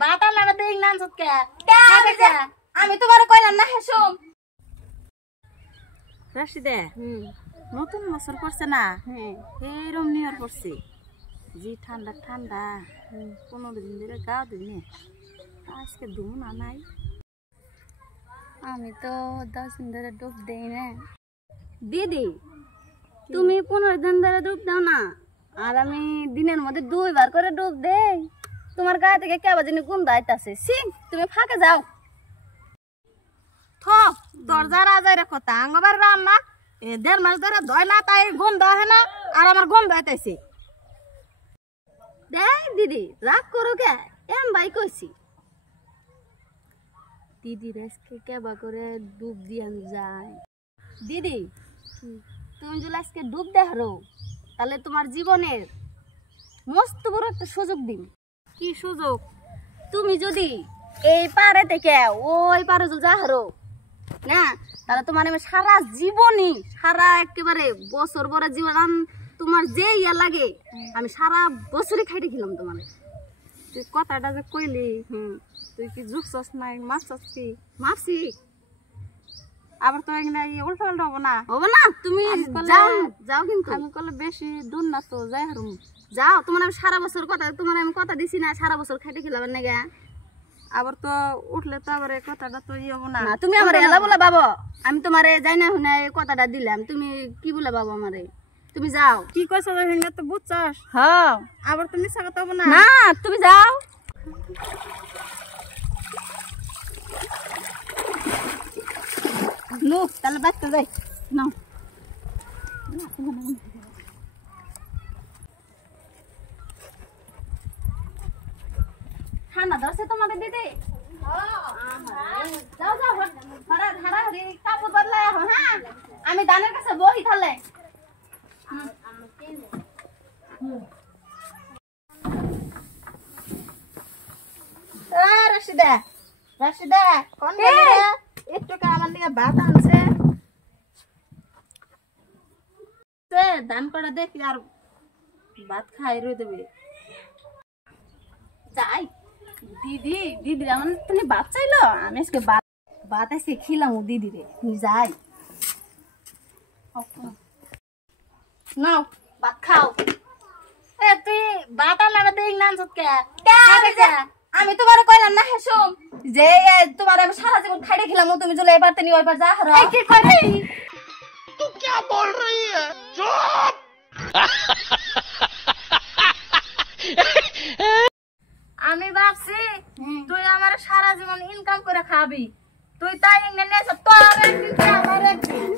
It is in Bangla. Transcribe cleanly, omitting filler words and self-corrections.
বাতা লাগা দেই না সৎকে আমি তোমারে কইলাম না হেসুম রাশিদে নতুন বছর পড়ছে না এরম নিয়র পড়ছে জি ঠান্ডা ঠান্ডা 15 দিন ধরে গা দিনে আজকে দুম না নাই আমি তো 10 দিন ধরে ডুব দেই না দিদি তুমি 15 দিন ধরে ডুব দাও না আর আমি দিনের মধ্যে 2 বার করে ডুব দেই তোমার গায়ে থেকে কেবা জানি গন্ধ আইতাছে সি তুমি ফাঁকে যাও থ দরজার আজাইরা কথা আঙ্গবার রান্না 1.5 মাস ধরে ধয় না তাই গন্ধ হয় না আর আমার গন্ধ আইতাছে দেখ দিদি রাগ করো কে এম ভাই কইছি দিদি আজকে কেবা করে ডুব দিয়ান যায় দিদি তুমি যদি আজকে ডুব দেহারো তাহলে তোমার জীবনের মস্ত বড় একটা সুযোগ দিন কি সুযোগ তুমি যদি এই পারে থেকে ওই পারে যদি যাহারো না তাহলে তোমার আমি সারা জীবনই সারা একেবারে বছর বড় জীবন তোমার যে ইয়া লাগে আমি সারা বছরই খাইতে খেলাম তোমার তুই কথাটা যে কইলি তুই কি ঝুকছস নাই মাছছস কি মাসি আবার তো এখানে উল্টা পাল্টা হবো না তুমি যাও যাও কিন্তু আমি কলে বেশি দূর না তো যাই হারুম যাও তোমার আমি সারা বছর কথা তোমার আমি কথা দিছি না সারা বছর খাইতে খেলাম না আবার তো উঠলে তো আবার কথাটা তো হবো না তুমি আমার এলা বলে বাবা আমি তোমারে যাই না হুনে কথাটা দিলাম তুমি কি বলে বাবা আমারে তুমি যাও কি কইছ হেঙ্গা তো বুঝছস হ্যাঁ আবার তো মিছা কথা হবো না না তুমি যাও লো তাহলে বাচ্চা যাই নাও ঠান্ডা ধরছে তোমাদের দিদি যাও যাও হাড়াহাড়ি কাপড় বদলাই হ্যাঁ আমি দানের কাছে বহি তাহলে রাশিদা রাশিদা কোন গেলি রে একটু আমার লিগে ভাত আনছে সে দান করে দেখি আর ভাত খাই রই দেবে যাই দিদি আমার তুমি ভাত চাইলো আমি আজকে ভাত এসে খিলাম দিদি রে তুমি যাই নাও ভাত খাও তুই ভাত লাগা দেই না সৎকে আমি তোমারে কইলাম না হেসুম যে তোমার আমি সারা জীবন খাইতে খেলাম তুমি যদি এবার তেনি ওইবার যা হারো কি করে तू क्या बोल रही है चुप আমি ভাবছি তুই আমার সারা জীবন ইনকাম করে খাবি তুই তাই ইংনে নেছ তোর একদিন আমার একদিন